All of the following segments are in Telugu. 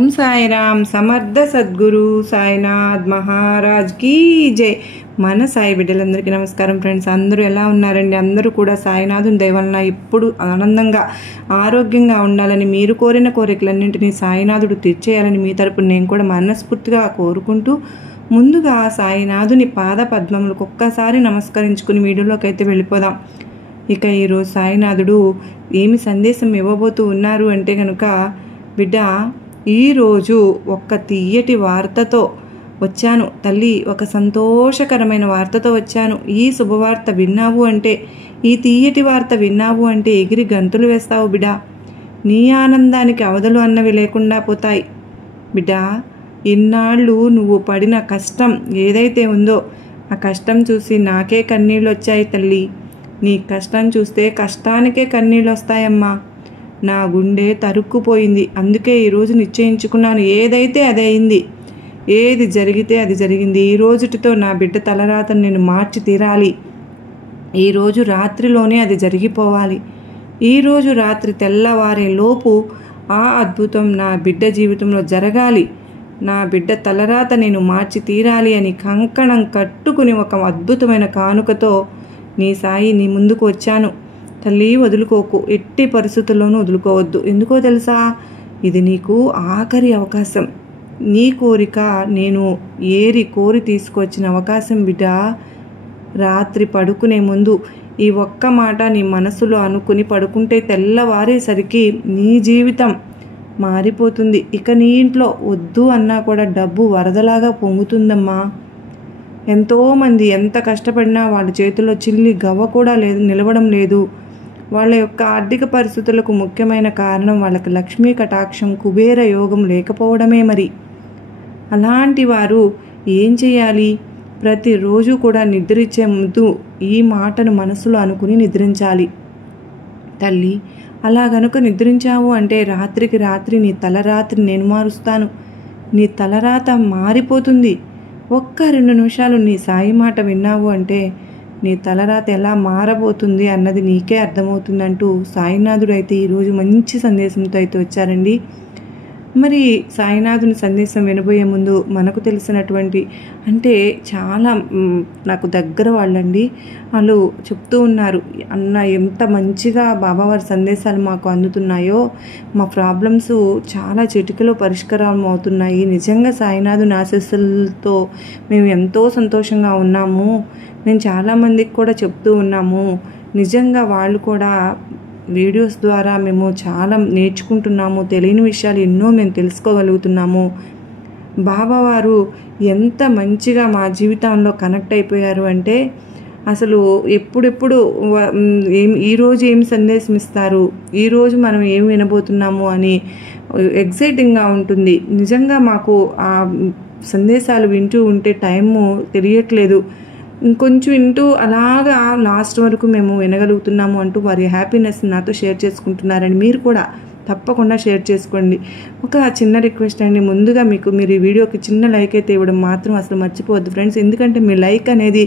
ఓం సాయిరామ్. సమర్థ సద్గురు సాయినాథ్ మహారాజ్ కీ జై. మన సాయి బిడ్డలందరికీ నమస్కారం ఫ్రెండ్స్. అందరూ ఎలా ఉన్నారండి? అందరూ కూడా సాయినాథుని దయ వలన ఎప్పుడు ఆనందంగా ఆరోగ్యంగా ఉండాలని, మీరు కోరిన కోరికలన్నింటినీ సాయినాథుడు తీర్చేయాలని మీ తరపున నేను కూడా మనస్ఫూర్తిగా కోరుకుంటూ, ముందుగా సాయినాథుని పాద పద్మములకు ఒక్కసారి నమస్కరించుకుని వీడియోలోకి అయితే వెళ్ళిపోదాం. ఇక ఈరోజు సాయినాథుడు ఏమి సందేశం ఇవ్వబోతూ ఉన్నారు అంటే కనుక, బిడ్డ, ఈరోజు ఒక్క తీయటి వార్తతో వచ్చాను తల్లి, ఒక సంతోషకరమైన వార్తతో వచ్చాను. ఈ శుభవార్త విన్నావు అంటే, ఈ తీయటి వార్త విన్నావు అంటే ఎగిరి గంతులు వేస్తావు బిడ్డ. నీ ఆనందానికి అవధులు అన్నవి లేకుండా పోతాయి బిడ్డ. ఇన్నాళ్ళు నువ్వు పడిన కష్టం ఏదైతే ఉందో ఆ కష్టం చూసి నాకే కన్నీళ్ళు వచ్చాయి తల్లి. నీ కష్టం చూస్తే కష్టానికే కన్నీళ్ళు వస్తాయమ్మా. నా గుండె తరుక్కుపోయింది. అందుకే ఈరోజు నిశ్చయించుకున్నాను, ఏదైతే అదే అయింది, ఏది జరిగితే అది జరిగింది. ఈ రోజుటితో నా బిడ్డ తలరాతను నేను మార్చి తీరాలి. ఈరోజు రాత్రిలోనే అది జరిగిపోవాలి. ఈరోజు రాత్రి తెల్లవారే లోపు ఆ అద్భుతం నా బిడ్డ జీవితంలో జరగాలి. నా బిడ్డ తలరాత నేను మార్చి తీరాలి అని కంకణం కట్టుకుని ఒక అద్భుతమైన కానుకతో నీ సాయి నీ ముందుకు వచ్చాను తల్లి. వదులుకోకు, ఎట్టి పరిస్థితుల్లోనూ వదులుకోవద్దు. ఎందుకో తెలుసా, ఇది నీకు ఆఖరి అవకాశం. నీ కోరిక నేను కోరి తీసుకొచ్చిన అవకాశం బిడ్డ. రాత్రి పడుకునే ముందు ఈ ఒక్క మాట నీ మనసులో అనుకుని పడుకుంటే తెల్లవారేసరికి నీ జీవితం మారిపోతుంది. ఇక నీ ఇంట్లో వద్దు అన్నా కూడా డబ్బు వరదలాగా పొంగుతుందమ్మా. ఎంతోమంది ఎంత కష్టపడినా వాళ్ళ చేతిలో చిల్లి గవ్వ కూడా నిలవడం లేదు. వాళ్ళ యొక్క ఆర్థిక పరిస్థితులకు ముఖ్యమైన కారణం వాళ్ళకి లక్ష్మీ కటాక్షం, కుబేర యోగం లేకపోవడమే. మరి అలాంటి వారు ఏం చేయాలి? ప్రతిరోజు కూడా నిద్రించే ముందు ఈ మాటను మనసులో అనుకుని నిద్రించాలి తల్లి. అలా గనుక నిద్రించావు అంటే రాత్రికి రాత్రి నీ తలరాత్రి నేను మారుస్తాను. నీ తలరాత మారిపోతుంది. ఒక్క 2 నిమిషాలు నీ సాయి మాట విన్నావు అంటే నీ తలరాత ఎలా మారబోతుంది అన్నది నీకే అర్థమవుతుందంటూ సాయినాథుడు అయితే ఈరోజు మంచి సందేశంతో అయితే వచ్చారండి. మరి సాయినాథుని సందేశం వినబోయే ముందు మనకు తెలిసినటువంటి, అంటే చాలా నాకు దగ్గర వాళ్ళండి, వాళ్ళు చెప్తూ ఉన్నారు, అన్న ఎంత మంచిగా బాబావారి సందేశాలు మాకు అందుతున్నాయో, మా ప్రాబ్లమ్స్ చాలా చిటికలో పరిష్కారం అవుతున్నాయి. నిజంగా సాయినాథుని ఆశీస్సులతో మేము ఎంతో సంతోషంగా ఉన్నాము. మేము చాలామందికి కూడా చెప్తూ ఉన్నాము. నిజంగా వాళ్ళు కూడా వీడియోస్ ద్వారా మేము చాలా నేర్చుకుంటున్నాము. తెలియని విషయాలు ఎన్నో మేము తెలుసుకోగలుగుతున్నాము. బాబావారు ఎంత మంచిగా మా జీవితంలో కనెక్ట్ అయిపోయారు అంటే, అసలు ఎప్పుడెప్పుడు ఈరోజు ఏం సందేశం ఇస్తారు, ఈరోజు మనం ఏం వినబోతున్నాము అని ఎగ్జైటింగ్గా ఉంటుంది. నిజంగా మాకు ఆ సందేశాలు వింటూ ఉంటే టైము తెలియట్లేదు. ఇంకొంచెం వింటూ అలాగా లాస్ట్ వరకు మేము వినగలుగుతున్నాము అంటూ వారి హ్యాపీనెస్ నాతో షేర్ చేసుకుంటున్నారని మీరు కూడా తప్పకుండా షేర్ చేసుకోండి. ఒక చిన్న రిక్వెస్ట్ అండి, ముందుగా మీరు ఈ వీడియోకి చిన్న లైక్ అయితే ఇవ్వడం మాత్రం అసలు మర్చిపోవద్దు ఫ్రెండ్స్. ఎందుకంటే మీ లైక్ అనేది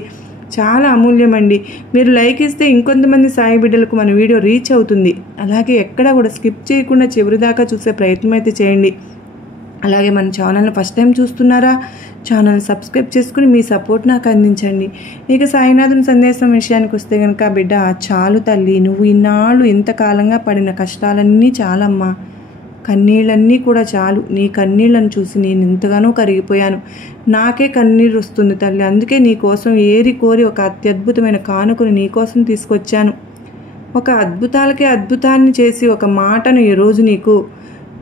చాలా అమూల్యం అండి. మీరు లైక్ ఇస్తే ఇంకొంతమంది సాయి బిడ్డలకు మన వీడియో రీచ్ అవుతుంది. అలాగే ఎక్కడ కూడా స్కిప్ చేయకుండా చివరి దాకా చూసే ప్రయత్నం అయితే చేయండి. అలాగే మన ఛానల్ని ఫస్ట్ టైం చూస్తున్నారా, ఛానల్ని సబ్స్క్రైబ్ చేసుకుని మీ సపోర్ట్ నాకు అందించండి. ఇక సాయినాథుని సందేశం విషయానికి వస్తే కనుక, బిడ్డ చాలు తల్లి, నువ్వు ఇన్నాళ్ళు ఇంతకాలంగా పడిన కష్టాలన్నీ చాలమ్మా. కన్నీళ్ళన్నీ కూడా చాలు. నీ కన్నీళ్ళను చూసి నేను ఎంతగానో కరిగిపోయాను. నాకే కన్నీళ్ళు వస్తుంది తల్లి. అందుకే నీ కోసం కోరి ఒక అత్యద్భుతమైన కానుకను నీ కోసం తీసుకొచ్చాను. ఒక అద్భుతాలకే అద్భుతాన్ని చేసి ఒక మాటను ఈరోజు నీకు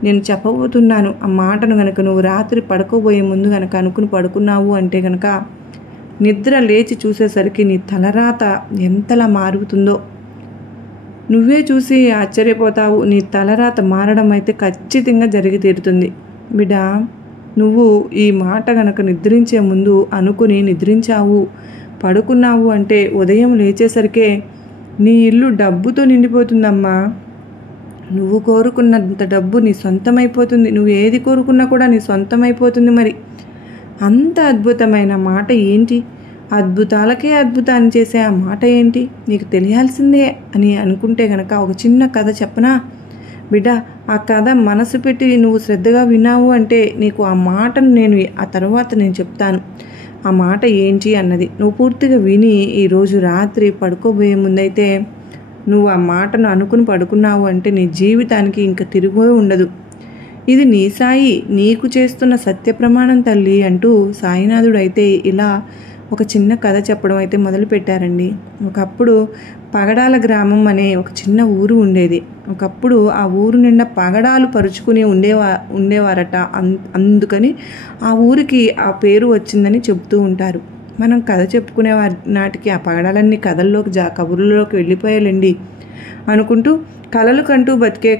నేను చెప్పబోతున్నాను. ఆ మాటను గనక నువ్వు రాత్రి పడుకోబోయే ముందు గనక అనుకుని పడుకున్నావు అంటే గనక, నిద్ర లేచి చూసేసరికి నీ తలరాత ఎంతలా మారుతుందో నువ్వే చూసి ఆశ్చర్యపోతావు. నీ తలరాత మారడం అయితే ఖచ్చితంగా జరిగి తీరుతుంది బిడ్డ. నువ్వు ఈ మాట గనక నిద్రించే ముందు అనుకుని నిద్రించావు, పడుకున్నావు అంటే ఉదయం లేచేసరికే నీ ఇల్లు డబ్బుతో నిండిపోతుందమ్మా. నువ్వు కోరుకున్నంత డబ్బు నీ సొంతమైపోతుంది. నువ్వు ఏది కోరుకున్నా కూడా నీ సొంతమైపోతుంది. మరి అంత అద్భుతమైన మాట ఏంటి? అద్భుతాలకే అద్భుతాన్ని చేసే ఆ మాట ఏంటి? నీకు తెలియాల్సిందే అని అనుకుంటే గనక ఒక చిన్న కథ చెప్పనా? బిడ్డ, ఆ కథ మనసు పెట్టి నువ్వు శ్రద్ధగా విన్నావు అంటే నీకు ఆ మాటను నేను ఆ తర్వాత నేను చెప్తాను. ఆ మాట ఏంటి అన్నది నువ్వు పూర్తిగా విని ఈరోజు రాత్రి పడుకోబోయే ముందైతే నువ్వు ఆ మాటను అనుకుని పడుకున్నావు అంటే నీ జీవితానికి ఇంకా తిరుగు ఉండదు. ఇది నీ సాయి నీకు చేస్తున్న సత్య ప్రమాణం తల్లి అంటూ సాయినాథుడు అయితే ఇలా ఒక చిన్న కథ చెప్పడం అయితే మొదలుపెట్టారండి. ఒకప్పుడు పగడాల గ్రామం అనే ఒక చిన్న ఊరు ఉండేది. ఒకప్పుడు ఆ ఊరు నిండా పగడాలు పరుచుకుని ఉండేవారట. అందుకని ఆ ఊరికి ఆ పేరు వచ్చిందని చెబుతూ ఉంటారు. మనం కథ చెప్పుకునే నాటికి ఆ పగడాలన్నీ కబుర్లలోకి వెళ్ళిపోయాలండి అనుకుంటూ కలలు కంటూ బతికే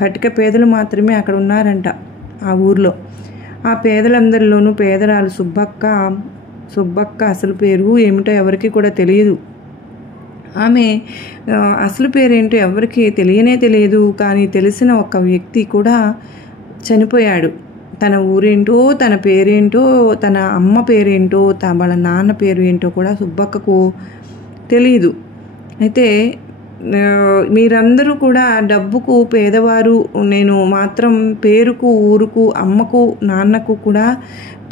కటిక పేదలు మాత్రమే అక్కడ ఉన్నారంట ఆ ఊర్లో. ఆ పేదలందరిలోనూ పేదరాలు సుబ్బక్క అసలు పేరు ఏమిటో ఎవరికి కూడా తెలియదు. ఆమె అసలు పేరేంటో ఎవరికి తెలియదు. కానీ తెలిసిన ఒక వ్యక్తి కూడా చనిపోయాడు. తన ఊరేంటో, తన పేరేంటో, తన అమ్మ పేరేంటో, వాళ్ళ నాన్న పేరు ఏంటో కూడా సుబ్బక్కకు తెలియదు. అయితే మీరందరూ కూడా డబ్బుకు పేదవారు, నేను మాత్రం పేరుకు, ఊరుకు, అమ్మకు, నాన్నకు కూడా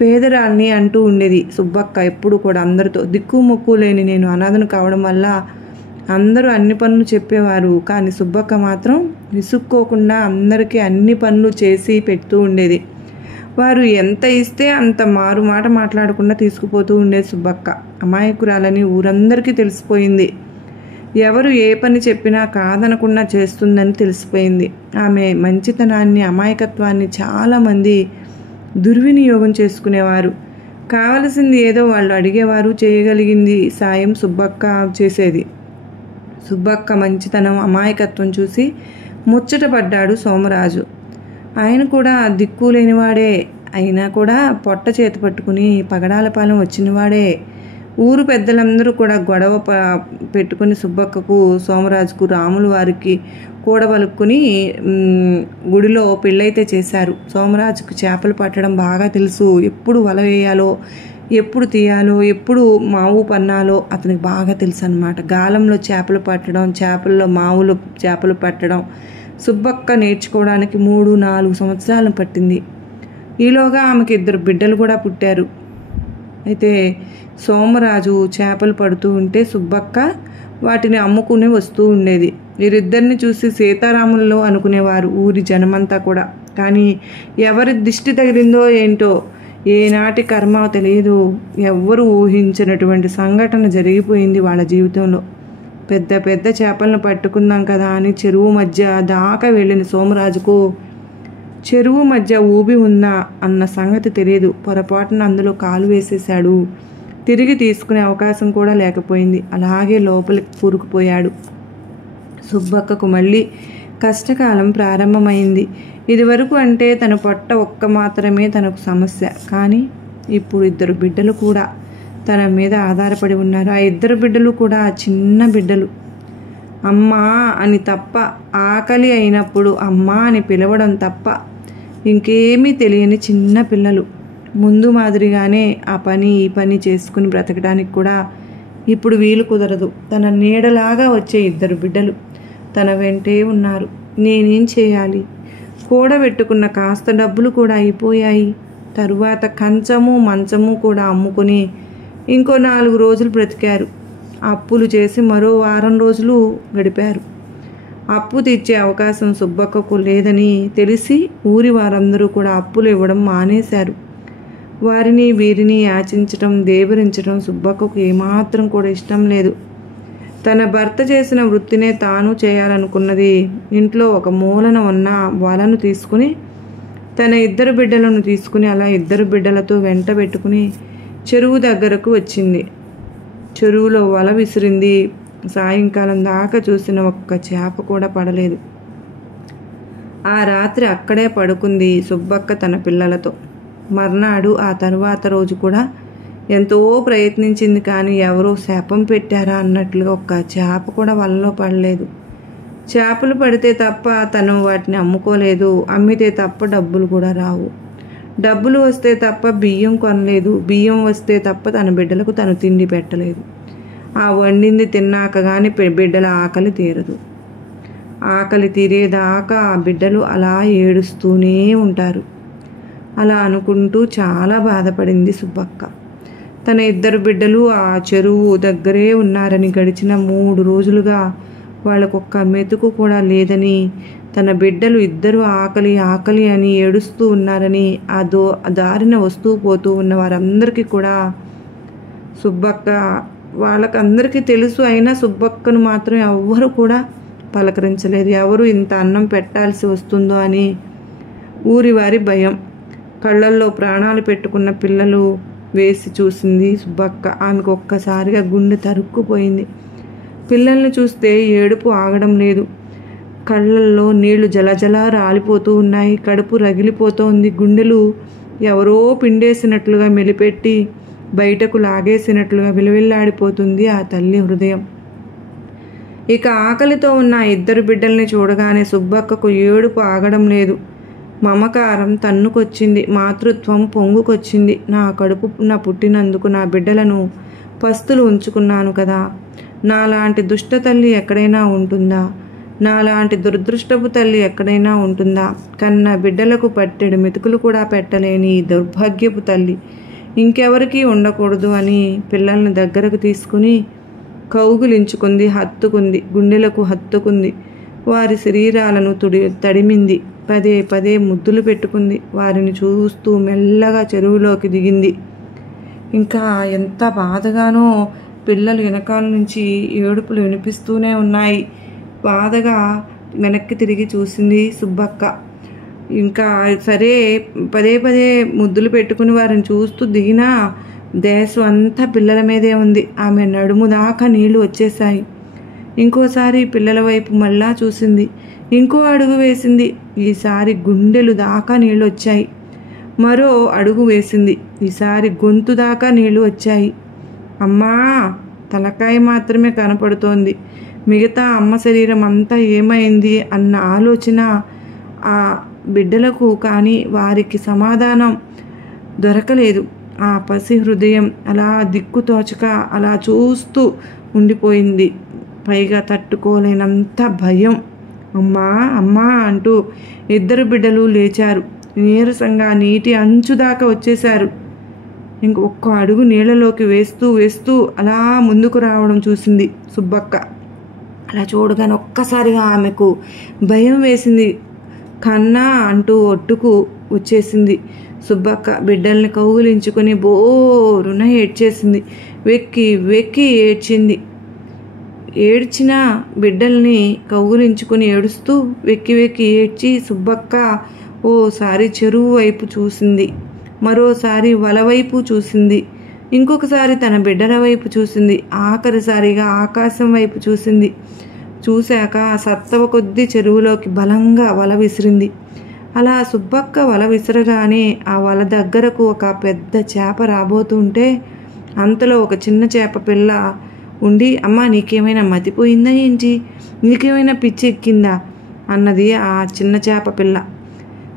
పేదరాల్ని అంటూ ఉండేది సుబ్బక్క. ఎప్పుడు కూడా అందరితో దిక్కు మొక్కు లేని నేను అనాథను కావడం వల్ల అందరూ అన్ని పనులు చెప్పేవారు. కానీ సుబ్బక్క మాత్రం విసుక్కోకుండా అందరికీ అన్ని పనులు చేసి పెడుతూ ఉండేది. వారు ఎంత ఇస్తే అంత మాట మాట్లాడకుండా తీసుకుపోతూ ఉండేది సుబ్బక్క. అమాయకురాలని ఊరందరికీ తెలిసిపోయింది. ఎవరు ఏ పని చెప్పినా కాదనకుండా చేస్తుందని తెలిసిపోయింది. ఆమె మంచితనాన్ని, అమాయకత్వాన్ని చాలామంది దుర్వినియోగం చేసుకునేవారు. కావలసింది ఏదో వాళ్ళు అడిగేవారు. చేయగలిగింది సాయం సుబ్బక్క చేసేది. సుబ్బక్క మంచితనం, అమాయకత్వం చూసి ముచ్చటపడ్డాడు సోమరాజు. ఆయన కూడా దిక్కు లేనివాడే, అయినా కూడా పొట్ట చేతి పట్టుకుని పగడాలపాలెం వచ్చినవాడే. ఊరు పెద్దలందరూ కూడా గొడవ పెట్టుకుని సుబ్బక్కకు, సోమరాజుకు, రాముల వారికి కూడబలుక్కుని గుడిలో పెళ్ళైతే చేశారు. సోమరాజుకు చేపలు పట్టడం బాగా తెలుసు. ఎప్పుడు వల వేయాలో, ఎప్పుడు తీయాలో, ఎప్పుడు మావు పన్నాలో అతనికి బాగా తెలుసు అన్నమాట. గాలంలో చేపలు పట్టడం, చేపల్లో మావులు చేపలు పట్టడం సుబ్బక్క నేర్చుకోవడానికి 3-4 సంవత్సరాలు పట్టింది. ఈలోగా ఆమెకి 2 బిడ్డలు కూడా పుట్టారు. అయితే సోమరాజు చేపలు పడుతూ ఉంటే సుబ్బక్క వాటిని అమ్ముకుని వస్తూ ఉండేది. వీరిద్దరిని చూసి సీతారాముల్లో అనుకునేవారు ఊరి జనమంతా కూడా. కానీ ఎవరి దిష్టి తగిలిందో ఏంటో, ఏనాటి కర్మ తెలియదు. ఎవ్వరూ ఊహించినటువంటి సంఘటన జరిగిపోయింది వాళ్ళ జీవితంలో. పెద్ద పెద్ద చేపలను పట్టుకుందాం కదా అని చెరువు మధ్య దాకా వెళ్ళిన సోమరాజుకు చెరువు మధ్య ఊబి ఉందా అన్న సంగతి తెలియదు. పొరపాటున అందులో కాలు వేసేశాడు. తిరిగి తీసుకునే అవకాశం కూడా లేకపోయింది. అలాగే లోపలికి కూరుకుపోయాడు. సుబ్బక్కకు మళ్ళీ కష్టకాలం ప్రారంభమైంది. ఇదివరకు అంటే తన పొట్ట ఒక్క మాత్రమే తనకు సమస్య. కానీ ఇప్పుడు 2 బిడ్డలు కూడా తన మీద ఆధారపడి ఉన్నారు. ఆ 2 బిడ్డలు కూడా చిన్న బిడ్డలు. అమ్మా అని తప్ప, ఆకలి అయినప్పుడు అమ్మా అని పిలవడం తప్ప ఇంకేమీ తెలియని చిన్న పిల్లలు. ముందు మాదిరిగానే ఆ పని ఈ పని చేసుకుని బ్రతకడానికి కూడా ఇప్పుడు వీలు కుదరదు. తన నీడలాగా వచ్చే 2 బిడ్డలు తన వెంటే ఉన్నారు. నేనేం చేయాలి? కూడబెట్టుకున్న కాస్త డబ్బులు కూడా అయిపోయాయి. తరువాత కంచము మంచము కూడా అమ్ముకుని ఇంకో 4 రోజులు బ్రతికారు. అప్పులు చేసి మరో వారం రోజులు గడిపారు. అప్పు తీర్చే అవకాశం సుబ్బక్కకు లేదని తెలిసి ఊరి వారందరూ కూడా అప్పులు ఇవ్వడం మానేశారు. వారిని వీరిని యాచించడం, దేవరించడం సుబ్బక్కకు ఏమాత్రం కూడా ఇష్టం లేదు. తన భర్త చేసిన వృత్తినే తాను చేయాలనుకున్నది. ఇంట్లో ఒక మూలన ఉన్న వలను తీసుకుని తన 2 బిడ్డలను తీసుకుని అలా 2 బిడ్డలతో వెంట పెట్టుకుని చెరువు దగ్గరకు వచ్చింది. చెరువులో వల విసిరింది. సాయంకాలం దాకా చూసిన ఒక్క చేప కూడా పడలేదు. ఆ రాత్రి అక్కడే పడుకుంది సుబ్బక్క తన పిల్లలతో. మర్నాడు ఆ తరువాత రోజు కూడా ఎంతో ప్రయత్నించింది. కానీ ఎవరో శాపం పెట్టారా అన్నట్లుగా ఒక్క చేప కూడా వలలో పడలేదు. చేపలు పడితే తప్ప తను వాటిని అమ్ముకోలేదు. అమ్మితే తప్ప డబ్బులు కూడా రావు. డబ్బులు వస్తే తప్ప బియ్యం కొనలేదు. బియ్యం వస్తే తప్ప తన బిడ్డలకు తను తిండి పెట్టలేదు. ఆ వండింది తిన్నాక కానీ బిడ్డల ఆకలి తీరదు. ఆకలి తీరేదాకా ఆ బిడ్డలు అలా ఏడుస్తూనే ఉంటారు. అలా అనుకుంటూ చాలా బాధపడింది సుబ్బక్క. తన 2 బిడ్డలు ఆ చెరువు దగ్గరే ఉన్నారని, గడిచిన 3 రోజులుగా వాళ్ళకొక్క మెతుకు కూడా లేదని, తన బిడ్డలు 2 ఆకలి ఆకలి అని ఏడుస్తూ ఉన్నారని ఆ దారిన వస్తూ పోతూ ఉన్న వారందరికీ కూడా సుబ్బక్క వాళ్ళకందరికీ తెలుసు. అయినా సుబ్బక్కను మాత్రం ఎవ్వరు కూడా పలకరించలేదు. ఎవరు ఇంత అన్నం పెట్టాల్సి వస్తుందో అని ఊరి వారి భయం. కళ్ళల్లో ప్రాణాలు పెట్టుకున్న పిల్లలు వేసి చూసింది సుబ్బక్క. ఆమెకు ఒక్కసారిగా గుండె తరుక్కుపోయింది. పిల్లల్ని చూస్తే ఏడుపు ఆగడం లేదు. కళ్ళల్లో నీళ్లు జలజల రాలిపోతూ ఉన్నాయి. కడుపు రగిలిపోతోంది. గుండెలు ఎవరో పిండేసినట్లుగా మెలిపెట్టి బయటకు లాగేసినట్లుగా విలవిల్లాడిపోతుంది ఆ తల్లి హృదయం. ఇక ఆకలితో ఉన్న 2 బిడ్డల్ని చూడగానే సుబ్బక్కకు ఏడుపు ఆగడం లేదు. మమకారం తన్నుకొచ్చింది. మాతృత్వం పొంగుకొచ్చింది. నా కడుపున పుట్టినందుకు నా బిడ్డలను పస్తులు ఉంచుకున్నాను కదా. నాలాంటి దుష్ట తల్లి ఎక్కడైనా ఉంటుందా? నాలాంటి దురదృష్టపు తల్లి ఎక్కడైనా ఉంటుందా? కన్న బిడ్డలకు పట్టెడు మెతుకులు కూడా పెట్టలేని దౌర్భాగ్యపు తల్లి ఇంకెవరికీ ఉండకూడదు అని పిల్లల్ని దగ్గరకు తీసుకుని కౌగులించుకుంది, హత్తుకుంది, గుండెలకు హత్తుకుంది. వారి శరీరాలను తడిమింది. పదే పదే ముద్దులు పెట్టుకుంది. వారిని చూస్తూ మెల్లగా చెరువులోకి దిగింది. ఇంకా ఎంత బాధగానో పిల్లలు వెనకాల నుంచి ఏడుపులు వినిపిస్తూనే ఉన్నాయి. బాధగా వెనక్కి తిరిగి చూసింది సుబ్బక్క. ఇంకా సరే పదే పదే ముద్దులు పెట్టుకుని వారిని చూస్తూ దిగినా దేశం అంతా పిల్లల మీదే ఉంది. ఆమె నడుము దాకా నీళ్లు వచ్చేశాయి. ఇంకోసారి పిల్లల వైపు మళ్ళా చూసింది. ఇంకో అడుగు వేసింది. ఈసారి గుండెలు దాకా నీళ్ళు వచ్చాయి. మరో అడుగు వేసింది. ఈసారి గొంతు దాకా నీళ్లు వచ్చాయి. అమ్మా తలకాయ మాత్రమే కనపడుతోంది. మిగతా అమ్మ శరీరం అంతా ఏమైంది అన్న ఆలోచన ఆ బిడ్డలకు, కానీ వారికి సమాధానం దొరకలేదు. ఆ పసి హృదయం అలా దిక్కుతోచక అలా చూస్తూ ఉండిపోయింది. పైగా తట్టుకోలేనంత భయం. అమ్మా అమ్మా అంటూ 2 బిడ్డలు లేచారు. నీరసంగా నీటి అంచు దాకా వచ్చేశారు. ఇంకొక అడుగు నీళ్ళలోకి వేస్తూ వేస్తూ అలా ముందుకు రావడం చూసింది సుబ్బక్క. అలా చూడగానే ఒక్కసారిగా ఆమెకు భయం వేసింది. కన్నా అంటూ ఒట్టుకు వచ్చేసింది. సుబ్బక్క బిడ్డల్ని కౌగులించుకొని బోరున ఏడ్చేసింది. వెక్కి వెక్కి ఏడ్చింది. ఏడ్చిన బిడ్డల్ని కౌగులించుకుని ఏడుస్తూ వెక్కి వెక్కి ఏడ్చి సుబ్బక్క ఓసారి చెరువు వైపు చూసింది, మరోసారి వల వైపు చూసింది, ఇంకొకసారి తన బిడ్డల వైపు చూసింది, ఆఖరిసారిగా ఆకాశం వైపు చూసింది. చూశాక సత్తవ కొద్దీ చెరువులోకి బలంగా వల విసిరింది. అలా సుబ్బక్క వల విసరగానే ఆ వల దగ్గరకు ఒక పెద్ద చేప రాబోతుంటే అంతలో ఒక చిన్న చేప పిల్ల ఉండి, అమ్మా నీకేమైనా మతిపోయిందా ఏంటి, నీకేమైనా పిచ్చి ఎక్కిందా అన్నది ఆ చిన్న చేప పిల్ల.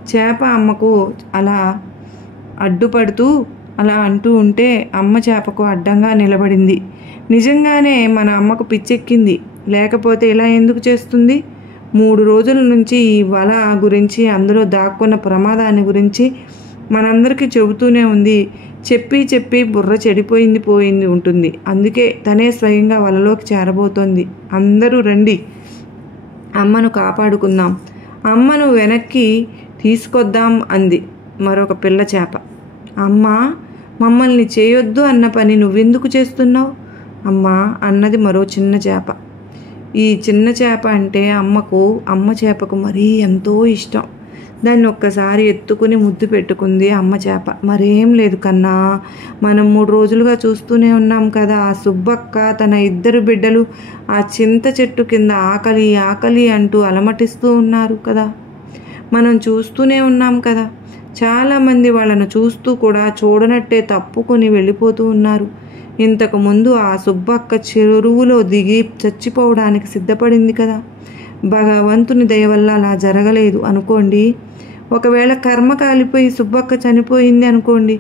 చేప అమ్మకు అలా అడ్డుపడుతూ అలా అంటూ ఉంటే అమ్మ చేపకు అడ్డంగా నిలబడింది. నిజంగానే మన అమ్మకు పిచ్చెక్కింది, లేకపోతే ఇలా ఎందుకు చేస్తుంది? 3 రోజుల నుంచి ఈ వల గురించి, అందులో దాక్కున్న ప్రమాదాన్ని గురించి మనందరికీ చెబుతూనే ఉంది. చెప్పి చెప్పి బుర్ర పోయింది ఉంటుంది. అందుకే తనే స్వయంగా వలలోకి చేరబోతోంది. అందరూ రండి, అమ్మను కాపాడుకుందాం, అమ్మను వెనక్కి తీసుకొద్దాం అంది మరొక పిల్ల చేప. అమ్మా మమ్మల్ని చేయొద్దు అన్న పని నువ్వెందుకు చేస్తున్నావు అమ్మా అన్నది మరో చిన్న చేప. ఈ చిన్న చేప అంటే అమ్మ చేపకు మరీ ఎంతో ఇష్టం. దాన్ని ఒక్కసారి ఎత్తుకుని ముద్దు పెట్టుకుంది అమ్మ చేప. మరేం లేదు కన్నా, మనం 3 రోజులుగా చూస్తూనే ఉన్నాం కదా, ఆ సుబ్బక్క తన 2 బిడ్డలు ఆ చింత చెట్టు కింద ఆకలి ఆకలి అంటూ అలమటిస్తూ ఉన్నారు కదా, మనం చూస్తూనే ఉన్నాం కదా. చాలామంది వాళ్ళను చూస్తూ కూడా చూడనట్టే తప్పుకొని వెళ్ళిపోతూ ఉన్నారు. ఇంతకుముందు ఆ సుబ్బక్క చెరువులో దిగి చచ్చిపోవడానికి సిద్ధపడింది కదా. భగవంతుని దయ వల్ల అలా జరగలేదు అనుకోండి. ఒకవేళ కర్మ కాలిపోయి సుబ్బక్క చనిపోయింది అనుకోండి,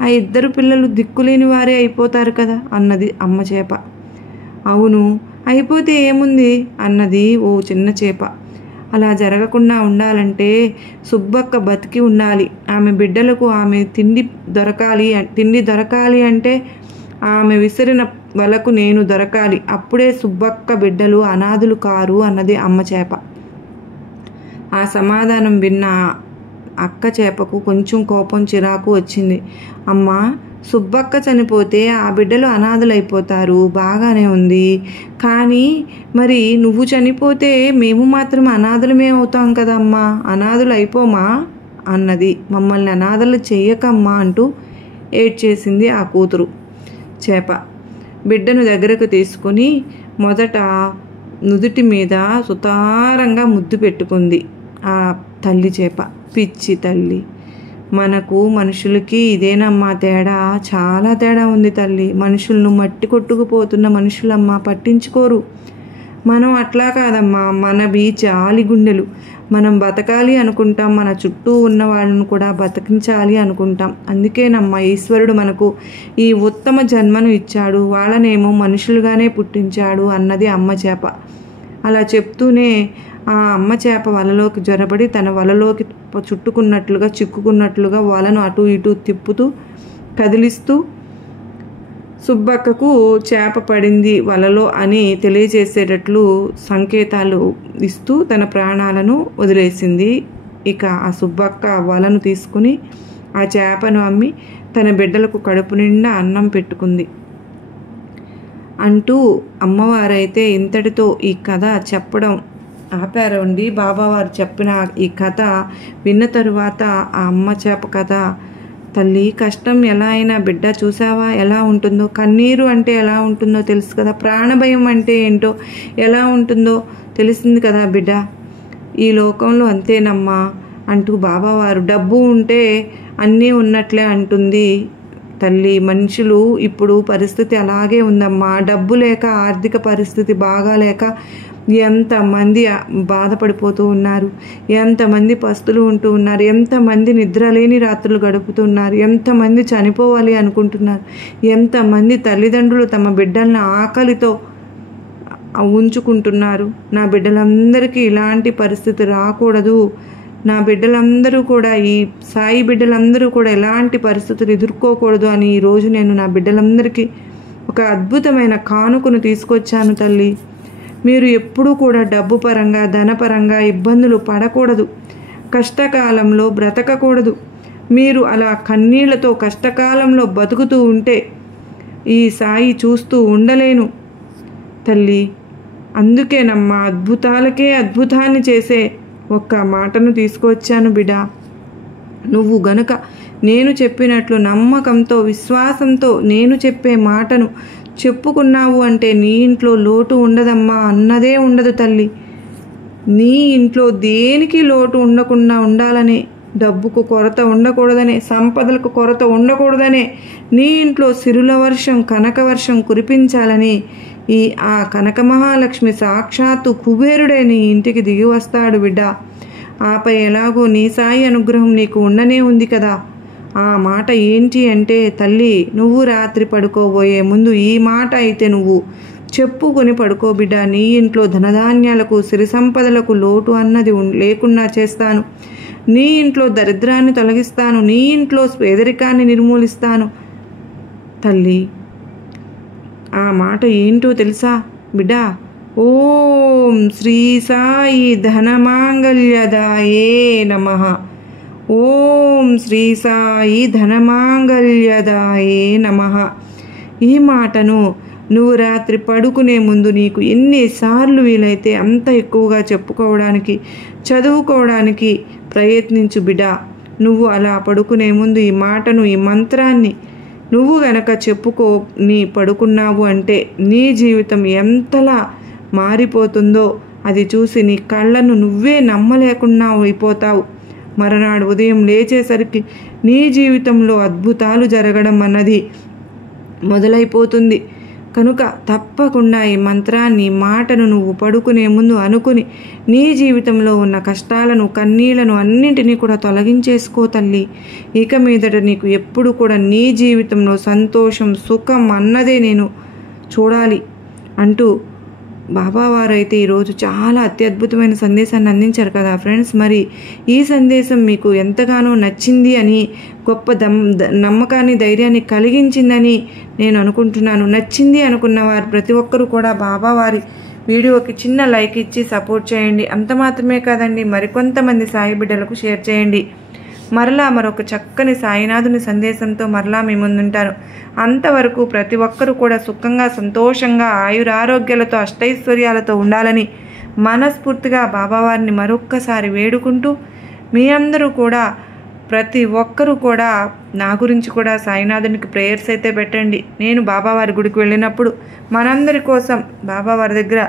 ఆ 2 పిల్లలు దిక్కులేని వారే అయిపోతారు కదా అన్నది అమ్మ చేప. అవును, అయిపోతే ఏముంది అన్నది ఓ చిన్న చేప. అలా జరగకుండా ఉండాలంటే సుబ్బక్క బతికి ఉండాలి. ఆమె బిడ్డలకు ఆమె తిండి దొరకాలి అంటే ఆమె విసిరిన వలకు నేను దొరకాలి. అప్పుడే సుబ్బక్క బిడ్డలు అనాథులు కారు అన్నది అమ్మ చేప. ఆ సమాధానం విన్న అక్క చేపకు కొంచెం కోపం చిరాకు వచ్చింది. అమ్మా, సుబ్బక్క చనిపోతే ఆ బిడ్డలు అనాథలైపోతారు, బాగానే ఉంది. కానీ మరి నువ్వు చనిపోతే మేము మాత్రం అనాథలమే అవుతాం కదమ్మా, అనాథలు అయిపోమా అన్నది. మమ్మల్ని అనాథలు చెయ్యకమ్మా అంటూ ఏడ్చేసింది ఆ కూతురు చేప. బిడ్డను దగ్గరకు తీసుకుని మొదట నుదుటి మీద సుతారంగా ముద్దు పెట్టుకుంది ఆ తల్లి చేప. పిచ్చి తల్లి, మనకు మనుషులకి ఇదేనమ్మా తేడా, చాలా తేడా ఉంది తల్లి. మనుషులను మట్టి కొట్టుకుపోతున్న మనుషులమ్మా, పట్టించుకోరు. మనం అట్లా కాదమ్మా, మనవి జాలి గుండెలు. మనం బతకాలి అనుకుంటాం, మన చుట్టూ ఉన్న వాళ్ళను కూడా బతికించాలి అనుకుంటాం. అందుకేనమ్మా ఈశ్వరుడు మనకు ఈ ఉత్తమ జన్మను ఇచ్చాడు, వాళ్ళనేమో మనుషులుగానే పుట్టించాడు అన్నది అమ్మ చేప. అలా చెప్తూనే ఆ అమ్మ చేప వలలోకి జొరబడి తన వలలోకి చిక్కుకున్నట్లుగా వలను అటు ఇటు తిప్పుతూ కదిలిస్తూ సుబ్బక్కకు చేప పడింది వలలో అని తెలియజేసేటట్లు సంకేతాలు ఇస్తూ తన ప్రాణాలను వదిలేసింది. ఇక ఆ సుబ్బక్క వలను తీసుకుని ఆ చేపను అమ్మి తన బిడ్డలకు కడుపు నిండా అన్నం పెట్టుకుంది అంటూ అమ్మవారైతే ఇంతటితో ఈ కథ చెప్పడం ఆపారండి. బాబావారు చెప్పిన ఈ కథ విన్న తరువాత ఆ అమ్మ చేప కథ, తల్లి కష్టం ఎలా అయినా బిడ్డ చూసావా ఎలా ఉంటుందో, కన్నీరు అంటే ఎలా ఉంటుందో తెలుసు కదా, ప్రాణభయం అంటే ఏంటో ఎలా ఉంటుందో తెలిసింది కదా బిడ్డ, ఈ లోకంలో అంతేనమ్మా అంటూ బాబావారు డబ్బు ఉంటే అన్నీ ఉన్నట్లే అంటుంది తల్లి. మనుషులు ఇప్పుడు పరిస్థితి అలాగే ఉందమ్మా. డబ్బు లేక, ఆర్థిక పరిస్థితి బాగాలేక ఎంతమంది బాధపడిపోతూ ఉన్నారు, ఎంతమంది పస్తులు ఉంటూ ఉన్నారు, ఎంతమంది నిద్రలేని రాత్రులు గడుపుతున్నారు, ఎంతమంది చనిపోవాలి అనుకుంటున్నారు, ఎంతమంది తల్లిదండ్రులు తమ బిడ్డలను ఆకలితో ఉంచుకుంటున్నారు. నా బిడ్డలందరికీ ఇలాంటి పరిస్థితి రాకూడదు, నా బిడ్డలందరూ కూడా, ఈ సాయి బిడ్డలందరూ కూడా ఎలాంటి పరిస్థితులు ఎదుర్కోకూడదు అని ఈరోజు నేను నా బిడ్డలందరికీ ఒక అద్భుతమైన కానుకను తీసుకొచ్చాను తల్లి. మీరు ఎప్పుడూ కూడా డబ్బు పరంగా, ధనపరంగా ఇబ్బందులు పడకూడదు, కష్టకాలంలో బ్రతకకూడదు. మీరు అలా కన్నీళ్లతో కష్టకాలంలో బతుకుతూ ఉంటే ఈ సాయి చూస్తూ ఉండలేను తల్లి. అందుకేనమ్మా అద్భుతాలకే అద్భుతాన్ని చేసే ఒక్క మాటను తీసుకువచ్చాను బిడ్డ. నువ్వు గనుక నేను చెప్పినట్లు నమ్మకంతో, విశ్వాసంతో నేను చెప్పే మాటను చెప్పుకున్నావు అంటే నీ ఇంట్లో లోటు ఉండదమ్మా, అన్నదే ఉండదు తల్లి. నీ ఇంట్లో దేనికి లోటు ఉండకుండా ఉండాలనే, డబ్బుకు కొరత ఉండకూడదనే, సంపదలకు కొరత ఉండకూడదనే, నీ ఇంట్లో సిరుల వర్షం, కనక వర్షం కురిపించాలని ఆ కనక మహాలక్ష్మి సాక్షాత్తు కుబేరుడే నీ ఇంటికి దిగి వస్తాడు బిడ్డ. ఆపై ఎలాగో నీ సాయి అనుగ్రహం నీకు ఉండనే ఉంది కదా. ఆ మాట ఏంటి అంటే తల్లి, నువ్వు రాత్రి పడుకోబోయే ముందు ఈ మాట అయితే నువ్వు చెప్పుకొని పడుకో బిడ్డ. నీ ఇంట్లో ధనధాన్యాలకు, సిరి సంపదలకు లోటు అన్నది లేకుండా చేస్తాను, నీ ఇంట్లో దరిద్రాన్ని తొలగిస్తాను, నీ ఇంట్లో పేదరికాన్ని నిర్మూలిస్తాను తల్లి. ఆ మాట ఏంటో తెలుసా బిడ్డ? ఓం శ్రీ సాయి ధనమాంగళ్యదాయే నమః. ఓం శ్రీ సాయి ధనమాంగళ్యదాయే నమః. ఈ మాటను నువ్వు రాత్రి పడుకునే ముందు నీకు ఎన్నిసార్లు వీలైతే అంత ఎక్కువగా చెప్పుకోవడానికి, చదువుకోవడానికి ప్రయత్నించు బిడ్డ. నువ్వు అలా పడుకునే ముందు ఈ మాటను, ఈ మంత్రాన్ని నువ్వు గనక చెప్పుకొని పడుకున్నావు అంటే నీ జీవితం ఎంతలా మారిపోతుందో అది చూసి నీ కళ్ళను నువ్వే నమ్మలేకుండా అయిపోతావు. మరునాడు ఉదయం లేచేసరికి నీ జీవితంలో అద్భుతాలు జరగడం అన్నది మొదలైపోతుంది. కనుక తప్పకుండా ఈ మంత్రాన్ని, మాటను నువ్వు పడుకునే ముందు అనుకుని నీ జీవితంలో ఉన్న కష్టాలను, కన్నీళ్లను అన్నింటినీ కూడా తొలగించేసుకో తల్లి. ఇక మీదట నీకు ఎప్పుడు కూడా నీ జీవితంలో సంతోషం, సుఖం అన్నదే నేను చూడాలి అంటూ బాబావారు అయితే ఈరోజు చాలా అత్యద్భుతమైన సందేశాన్ని అందించారు కదా ఫ్రెండ్స్. మరి ఈ సందేశం మీకు ఎంతగానో నచ్చింది అని, గొప్ప నమ్మకాన్ని ధైర్యాన్ని కలిగించిందని నేను అనుకుంటున్నాను. నచ్చింది అనుకున్న వారు ప్రతి ఒక్కరూ కూడా బాబావారి వీడియోకి చిన్న లైక్ ఇచ్చి సపోర్ట్ చేయండి. అంత మాత్రమే కాదండి, మరికొంతమంది సాయి బిడ్డలకు షేర్ చేయండి. మరలా మరొక చక్కని సాయినాథుని సందేశంతో మరలా మీ ముందుంటాను. అంతవరకు ప్రతి ఒక్కరూ కూడా సుఖంగా, సంతోషంగా, ఆయురారోగ్యాలతో, అష్టైశ్వర్యాలతో ఉండాలని మనస్ఫూర్తిగా బాబావారిని మరొక్కసారి వేడుకుంటూ, మీ అందరూ కూడా ప్రతి ఒక్కరూ కూడా నా గురించి కూడా సాయినాథునికి ప్రేయర్స్ అయితే పెట్టండి. నేను బాబావారి గుడికి వెళ్ళినప్పుడు మనందరి కోసం బాబావారి దగ్గర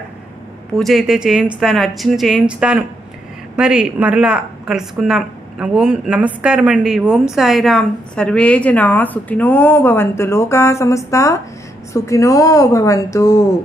పూజ అయితే చేయించుతాను, అర్చన చేయించుతాను. మరి మరలా కలుసుకుందాం. ఓం నమస్కారం అండి. ఓం సాయిరామ్. సర్వే జనా సుఖినో భవంతు. లోకా సమస్త సుఖినో భవంతు.